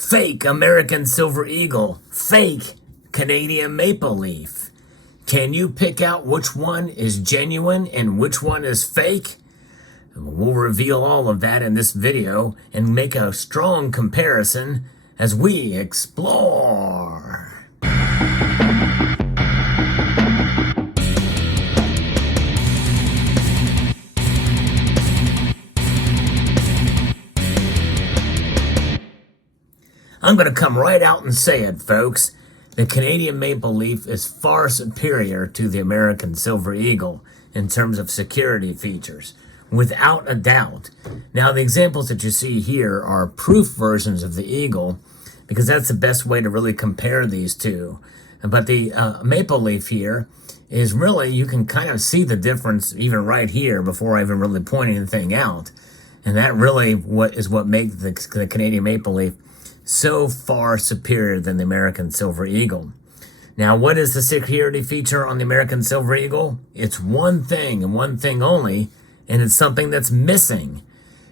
Fake American silver eagle, fake Canadian maple leaf. Can you pick out which one is genuine and which one is fake? We'll reveal all of that in this video and make a strong comparison as we explore. I'm going to come right out and say it, folks. The Canadian maple leaf is far superior to the American silver eagle in terms of security features, without a doubt. Now, the examples that you see here are proof versions of the eagle, because that's the best way to really compare these two. But the maple leaf here is really, you can kind of see the difference even right here before I even really point anything out. And that really what makes the Canadian maple leaf so far superior than the American silver eagle. Now, what is the security feature on the American silver eagle? It's one thing and one thing only, and it's something that's missing.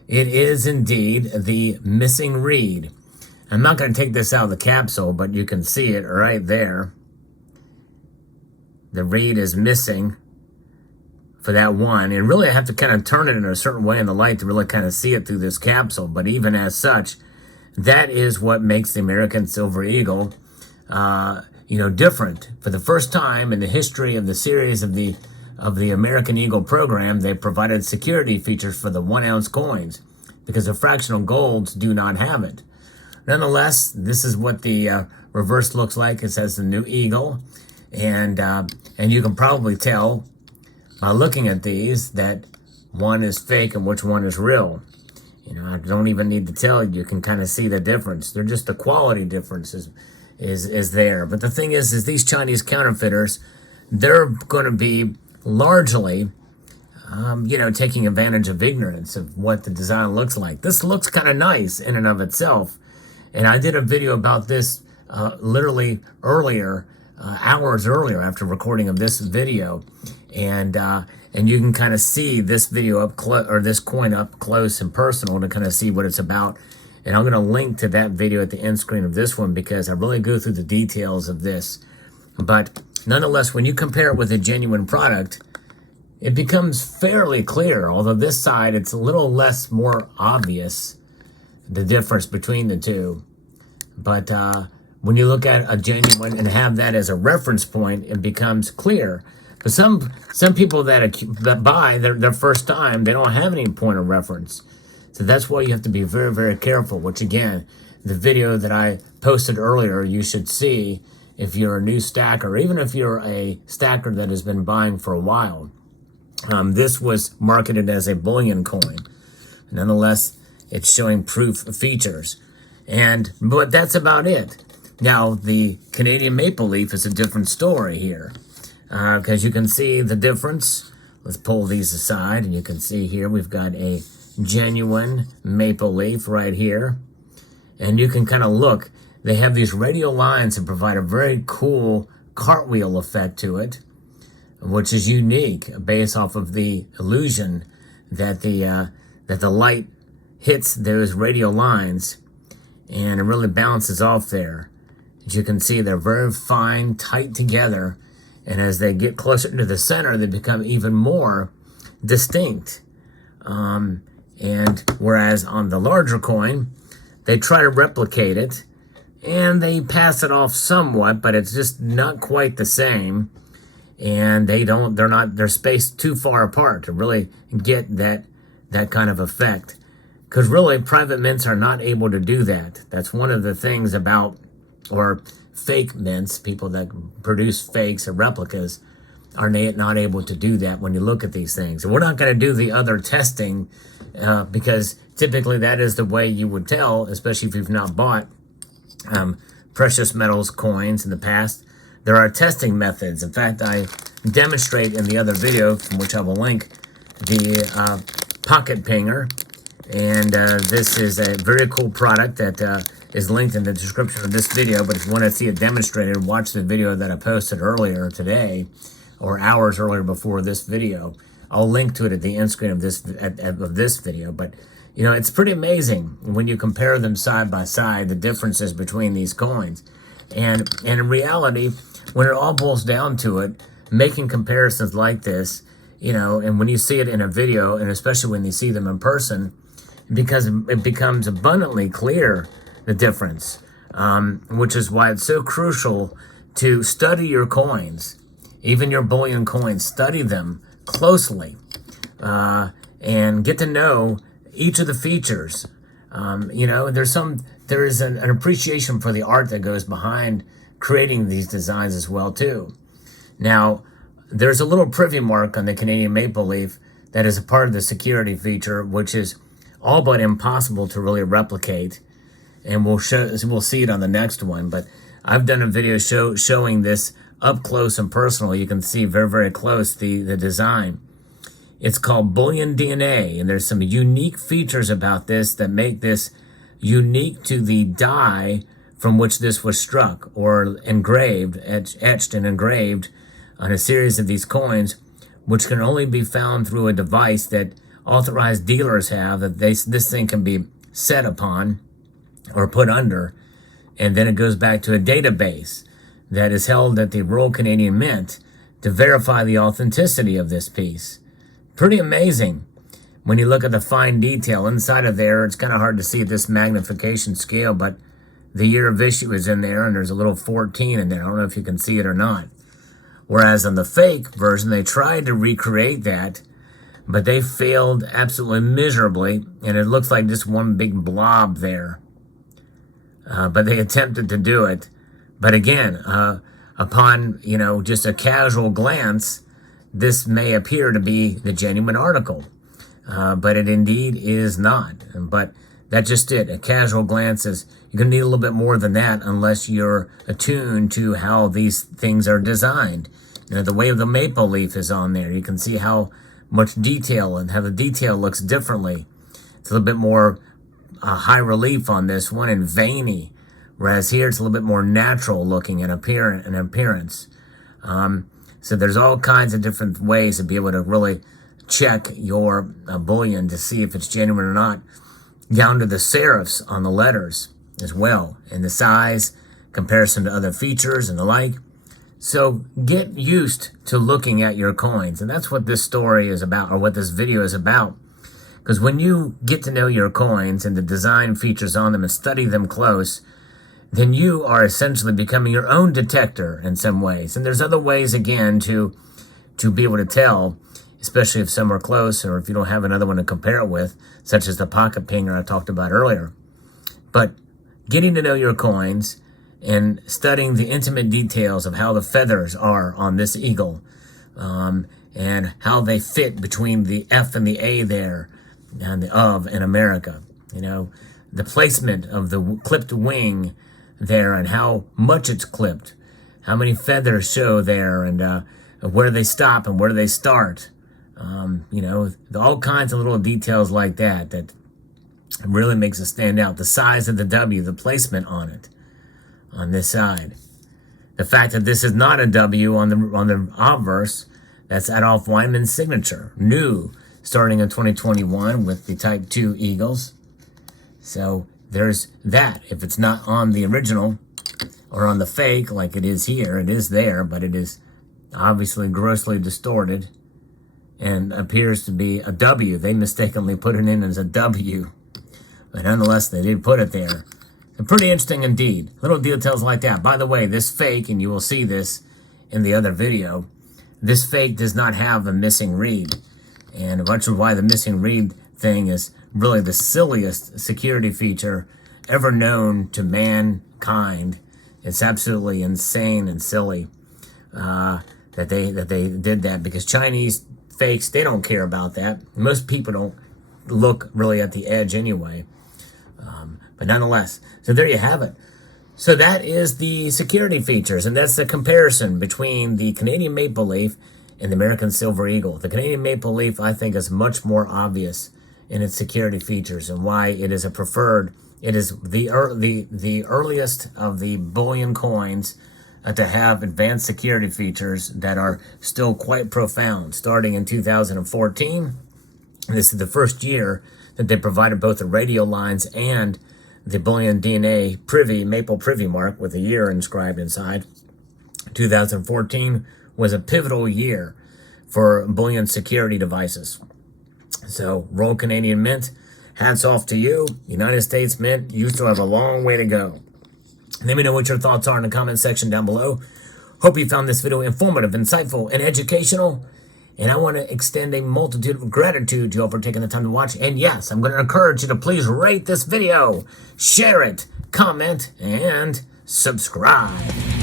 It is indeed the missing reed. I'm not going to take this out of the capsule, but you can see it right there. The reed is missing for that one, and really I have to kind of turn it in a certain way in the light to really kind of see it through this capsule. But even as such, that is what makes the American silver eagle, different. For the first time in the history of the series of the American Eagle program, they provided security features for the 1-ounce coins because the fractional golds do not have it. Nonetheless, this is what the reverse looks like. It says the new eagle, and you can probably tell by looking at these that one is fake and which one is real. I don't even need to tell you. You can kind of see the difference. They're just the quality difference is there. But the thing is these Chinese counterfeiters, they're going to be largely, taking advantage of ignorance of what the design looks like. This looks kind of nice in and of itself. And I did a video about this literally earlier, hours earlier after recording of this video. And you can kind of see this video this coin up close and personal to kind of see what it's about. And I'm going to link to that video at the end screen of this one because I really go through the details of this. But nonetheless, when you compare it with a genuine product, it becomes fairly clear. Although this side, it's a little more obvious, the difference between the two. But when you look at a genuine and have that as a reference point, it becomes clear. But some people that buy their first time, they don't have any point of reference. So that's why you have to be very, very careful, which again, the video that I posted earlier, you should see if you're a new stacker, even if you're a stacker that has been buying for a while. This was marketed as a bullion coin. Nonetheless, it's showing proof features. But that's about it. Now, the Canadian maple leaf is a different story here. Because you can see the difference. Let's pull these aside, and you can see here we've got a genuine maple leaf right here. And you can kind of look. They have these radial lines that provide a very cool cartwheel effect to it, which is unique based off of the illusion that the light hits those radial lines, and it really bounces off there. As you can see, they're very fine, tight together. And as they get closer to the center, they become even more distinct. And whereas on the larger coin, they try to replicate it, and they pass it off somewhat, but it's just not quite the same. And they're spaced too far apart to really get that kind of effect. Because really, private mints are not able to do that. That's one of the things about, or fake mints, people that produce fakes or replicas, are not able to do that when you look at these things. And we're not going to do the other testing because typically that is the way you would tell, especially if you've not bought precious metals coins in the past. There are testing methods. In fact, I demonstrate in the other video, from which I will link, the pocket pinger. And this is a very cool product that is linked in the description of this video. But if you want to see it demonstrated, watch the video that I posted earlier today, or hours earlier before this video. I'll link to it at the end screen of this video. But it's pretty amazing when you compare them side by side, the differences between these coins. And in reality, when it all boils down to it, making comparisons like this, and when you see it in a video, and especially when you see them in person, because it becomes abundantly clear the difference, which is why it's so crucial to study your coins, even your bullion coins. Study them closely and get to know each of the features. There is an appreciation for the art that goes behind creating these designs as well too. Now, there's a little privy mark on the Canadian maple leaf that is a part of the security feature, which is all but impossible to really replicate, and we'll see it on the next one. But I've done a video showing this up close and personal. You can see very, very close the design. It's called Bullion DNA, and there's some unique features about this that make this unique to the die from which this was struck or engraved, etched and engraved on a series of these coins, which can only be found through a device that authorized dealers have, that this thing can be set upon or put under, and then it goes back to a database that is held at the Royal Canadian Mint to verify the authenticity of this piece. Pretty amazing when you look at the fine detail inside of there. It's kind of hard to see at this magnification scale, but the year of issue is in there, and there's a little 14 in there. I don't know if you can see it or not. Whereas on the fake version, they tried to recreate that, but they failed absolutely miserably, and it looks like just one big blob there. But they attempted to do it. But again, upon, just a casual glance, this may appear to be the genuine article, but it indeed is not. But that's just it. A casual glance is, you're going to need a little bit more than that unless you're attuned to how these things are designed. The way the maple leaf is on there, you can see how much detail and how the detail looks differently. It's a little bit more high relief on this one and veiny, whereas here it's a little bit more natural looking in appearance. So there's all kinds of different ways to be able to really check your bullion to see if it's genuine or not, down to the serifs on the letters as well, and the size, comparison to other features and the like. So get used to looking at your coins, and that's what this story is about, or what this video is about. Because when you get to know your coins and the design features on them and study them close, then you are essentially becoming your own detector in some ways. And there's other ways, again, to be able to tell, especially if some are close or if you don't have another one to compare it with, such as the pocket pinger I talked about earlier. But getting to know your coins and studying the intimate details of how the feathers are on this eagle, and how they fit between the F and the A there, and the of in America. The placement of the clipped wing there and how much it's clipped, how many feathers show there, and where they stop and where they start. All kinds of little details like that really makes it stand out. The size of the W, the placement on it, on this side. The fact that this is not a W on the obverse, that's Adolf Weinman's signature, new, starting in 2021 with the Type 2 Eagles. So there's that. If it's not on the original or on the fake like it is here, it is there, but it is obviously grossly distorted and appears to be a W. They mistakenly put it in as a W, but nonetheless, they did put it there. And pretty interesting indeed. Little details like that. By the way, this fake, and you will see this in the other video, this fake does not have a missing reed. And much of why the missing reed thing is really the silliest security feature ever known to mankind. It's absolutely insane and silly that they did that, because Chinese fakes, they don't care about that. Most people don't look really at the edge anyway. But nonetheless, so there you have it. So that is the security features, and that's the comparison between the Canadian maple leaf and the American silver eagle. The Canadian maple leaf, I think, is much more obvious in its security features and why it is a preferred. It is the earliest of the bullion coins to have advanced security features that are still quite profound. Starting in 2014, this is the first year that they provided both the radio lines and the Bullion DNA maple privy mark with a year inscribed inside. 2014 was a pivotal year for bullion security devices. So, Royal Canadian Mint, hats off to you. United States Mint, you still have a long way to go. Let me know what your thoughts are in the comment section down below. Hope you found this video informative, insightful, and educational. And I want to extend a multitude of gratitude to you all for taking the time to watch. And yes, I'm going to encourage you to please rate this video, share it, comment, and subscribe.